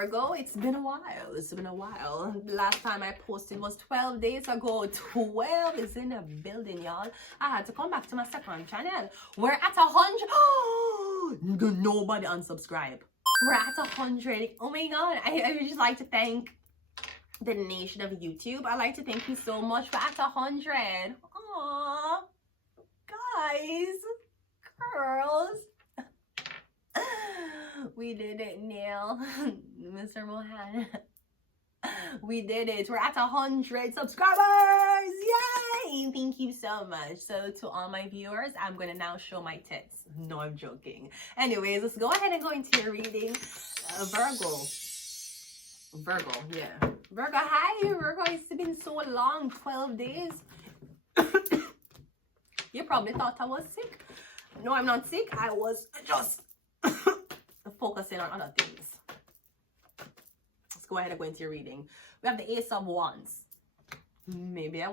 Virgo, it's been a while. It's been a while. The last time I posted was 12 days ago. 12 is in the building, y'all. I had to come back to my second channel. We're at 100. Oh, nobody unsubscribe. We're at 100. Oh my god. I would just like to thank the nation of YouTube. I like to thank you so much. We're at 100. Aww. Guys. Girls. We did it, Neil. Mr. Mohan. We did it. We're at 100 subscribers. Yay! Thank you so much. So to all my viewers, I'm going to now show my tits. No, I'm joking. Anyways, let's go ahead and go into your reading. Virgo, yeah. Virgo, hi, Virgo. It's been so long, 12 days. You probably thought I was sick. No, I'm not sick. I was just focusing on other things. Let's go ahead and go into your reading. We have the Ace of Wands. Maybe.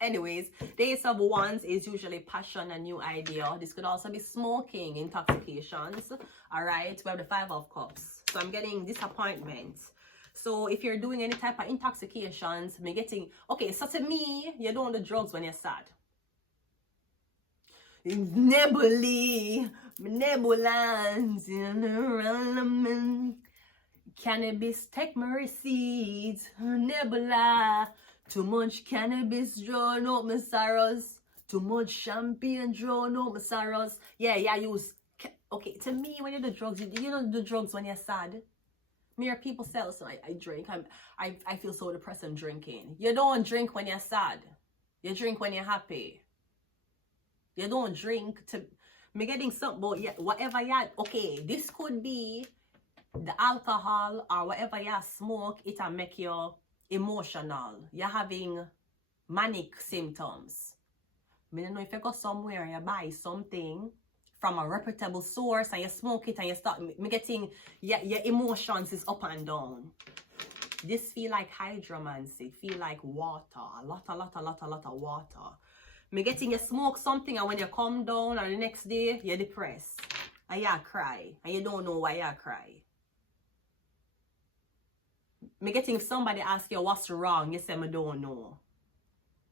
Anyways, the Ace of Wands is usually passion, a new idea. This could also be smoking, intoxications. All right, we have the Five of Cups. So I'm getting disappointment. So if you're doing any type of intoxications, me getting, okay, so to me, you're doing the drugs when you're sad. Nebulans, cannabis, take my receipts, nebula, too much cannabis, drawn up my sorrows, too much champagne, drawn up my sorrows. Yeah, use, okay, to me, when you do drugs, you don't do drugs when you're sad. Me or people sell, so I drink, I feel so depressed I'm drinking. You don't drink when you're sad, you drink when you're happy. You don't drink to me getting something, but yeah, whatever you had, okay, this could be the alcohol or whatever you smoke, it'll make you emotional. You're having manic symptoms. I don't know if you go somewhere and you buy something from a reputable source and you smoke it and you start me getting your emotions is up and down. This feel like hydromancy, feel like water, a lot of water. Me getting you smoke something and when you come down and the next day you're depressed and you cry and you don't know why you cry. Me getting somebody ask you what's wrong, you say me don't know.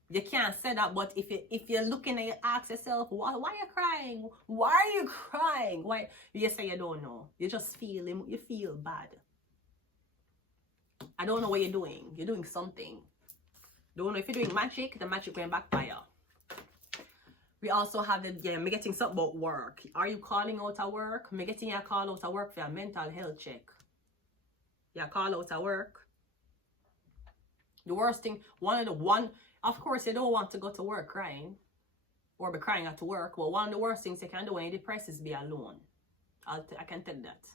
You can't say that, but if you're looking and you ask yourself why are you crying? Why are you crying? Why you say you don't know. You just feel bad. I don't know what you're doing. You're doing something. Don't know if you're doing magic, the magic will backfire. We also have the, yeah, me getting something about work. Are you calling out at work? Me getting a call out at work for a mental health check. Yeah, call out at work. The worst thing, of course you don't want to go to work crying or be crying at work. Well, one of the worst things you can do when you're depressed is be alone. I can tell that.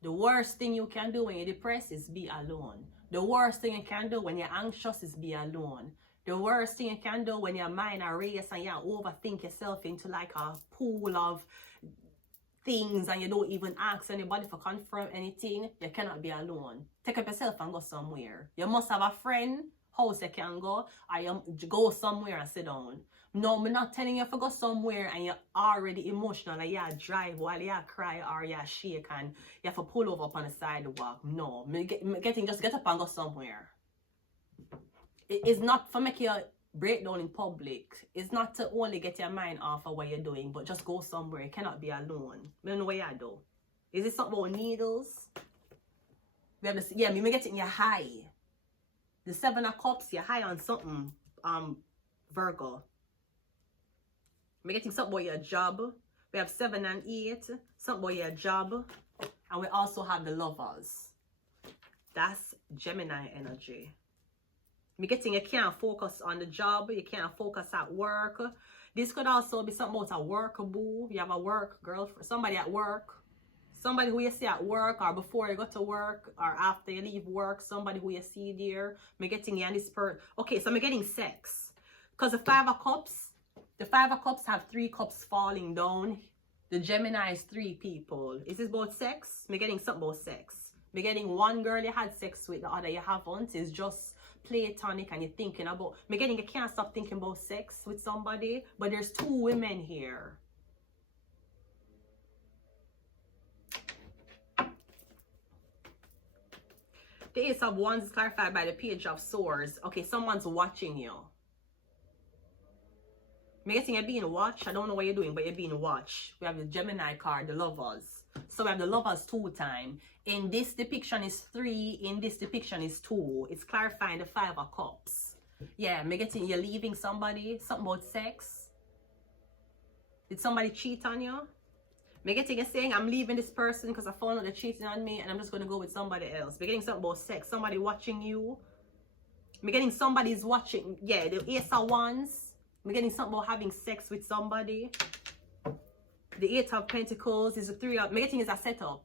The worst thing you can do when you're depressed is be alone. The worst thing you can do when you're anxious is be alone. The worst thing you can do when your mind are race and you overthink yourself into like a pool of things and you don't even ask anybody for confirm anything, you cannot be alone. Take up yourself and go somewhere. You must have a friend, house you can go, or you go somewhere and sit down. No, I'm not telling you to go somewhere and you're already emotional and you drive while you cry or you shake and you have to pull over up on the sidewalk. No, just get up and go somewhere. It's not for make you break down in public. It's not to only get your mind off of what you're doing, but just go somewhere. You cannot be alone. I don't know what you do. Is it something about needles? We have this, yeah, me getting you high. The Seven of Cups, you're high on something, Virgo. Me getting something about your job. We have 7 and 8, something about your job. And we also have the Lovers. That's Gemini energy. Me getting you can't focus on the job, you can't focus at work. This could also be something about a work boo. You have a work girlfriend, somebody at work, somebody who you see at work or before you go to work or after you leave work, somebody who you see there. Me getting you and this person. Okay, so I'm getting sex. Because the Five of Cups have 3 cups falling down. The Gemini is 3 people. Is this about sex? Me getting something about sex. Me getting one girl you had sex with, the other you haven't. It's just platonic and you're thinking about, me getting you can't stop thinking about sex with somebody, but there's 2 women here. The Ace of Wands is clarified by the Page of Swords. Okay, someone's watching you. I'm guessing you're being watched. I don't know what you're doing, but you're being watched. We have the Gemini card, the Lovers. So we have the Lovers 2 time. In this depiction is 3. In this depiction is 2. It's clarifying the 5 of Cups. Yeah, I'm getting you're leaving somebody. Something about sex. Did somebody cheat on you? I'm getting you saying I'm leaving this person because I found out they're cheating on me and I'm just going to go with somebody else. I'm getting something about sex. Somebody watching you. I'm getting somebody's watching. Yeah, the Ace of Wands. I'm getting something about having sex with somebody. The 8 of Pentacles is the 3 of... I'm getting is a setup.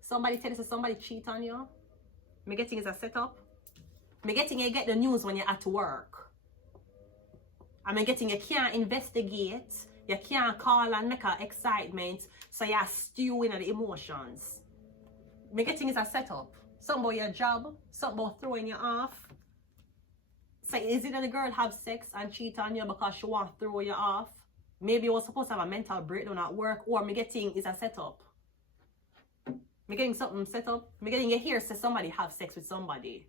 Somebody tell us that somebody cheat on you. I'm getting is a setup. I'm getting you get the news when you're at work. I'm getting you can't investigate. You can't call and make an excitement. So you're stewing at the emotions. I'm getting is a setup. Something about your job. Something about throwing you off. So is it that the girl have sex and cheat on you because she want to throw you off? Maybe you were supposed to have a mental breakdown at work, or me getting is a setup. Me getting something set up. Me getting you hear say somebody have sex with somebody.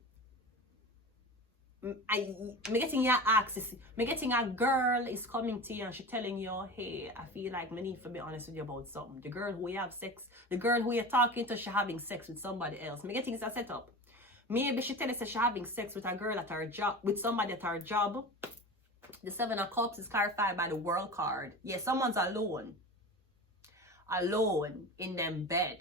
Me getting your access. Me getting a girl is coming to you and she telling you, hey, I feel like me need to be honest with you about something. The girl who you have sex, the girl who you're talking to, she having sex with somebody else. Me getting is a setup. Maybe she tell us that she's having sex with a girl at her job, with somebody at her job. The 7 of Cups is clarified by the World card. Yeah, someone's alone. Alone in them bed.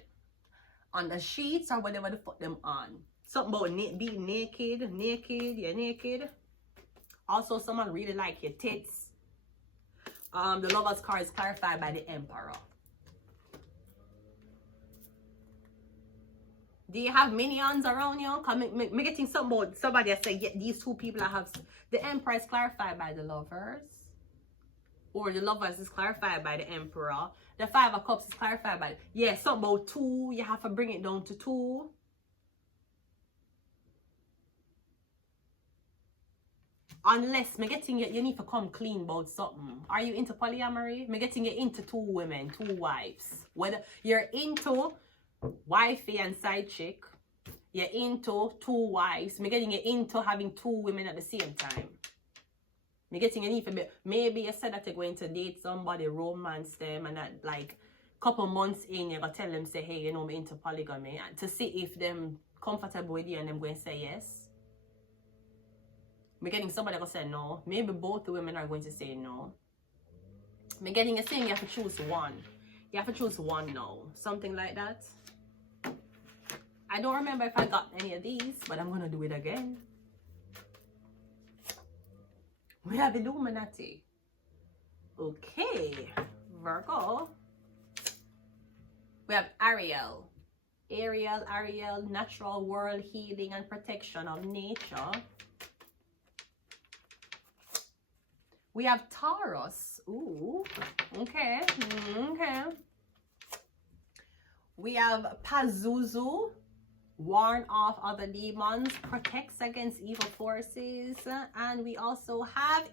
On the sheets or whatever they put them on. Something about being naked. You're naked. Also, someone really like your tits. The Lovers card is clarified by the Emperor. Do you have minions around you? Me getting something about somebody that say, yeah, these 2 people I have. The Emperor is clarified by the Lovers. Or the Lovers is clarified by the Emperor. The 5 of Cups is clarified by, yeah, something about 2. You have to bring it down to 2. Unless me getting you need to come clean about something. Are you into polyamory? Me getting you into 2 women, 2 wives. Whether you're into wifey and side chick, you're into 2 wives. Me getting you into having 2 women at the same time. Me getting you need to be, maybe you said that you're going to date somebody, romance them, and that like couple months in you're gonna tell them, say, hey, you know, me into polygamy, and to see if them comfortable with you and them going to say yes. Me getting somebody gonna say no. Maybe both the women are going to say no. Me getting you saying you have to choose one. You have to choose one now. Something like that. I don't remember if I got any of these, but I'm going to do it again. We have Illuminati. Okay. Virgo. We have Ariel. Ariel, natural world healing and protection of nature. We have Taurus. Ooh. Okay. Okay. We have Pazuzu. Warn off other demons, protects against evil forces, and we also have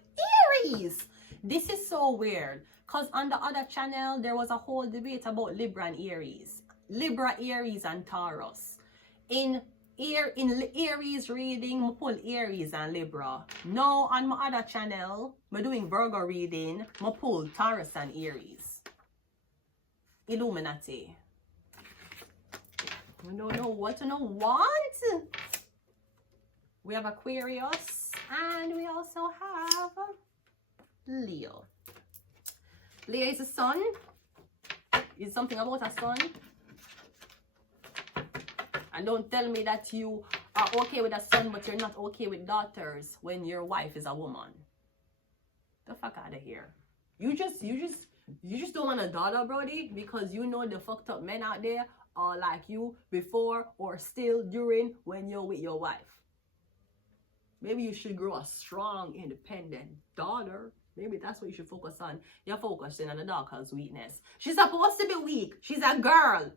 Aries. This is so weird because on the other channel there was a whole debate about Libra and Aries, Aries and Taurus. In Aries reading, I pull Aries and Libra. Now on my other channel, I'm doing Virgo reading, I pull Taurus and Aries. Illuminati. I don't know what to know what. We have Aquarius and we also have Leo. Leo is a sun. Is something about a sun. And don't tell me that you are okay with a son but you're not okay with daughters when your wife is a woman. The fuck out of here. You just don't want a daughter, Brody, because you know the fucked up men out there are like you before or still during when you're with your wife. Maybe you should grow a strong, independent daughter. Maybe that's what you should focus on. You're focusing on the daughter's weakness. She's supposed to be weak. She's a girl.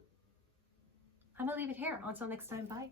I'm gonna leave it here. Until next time, bye.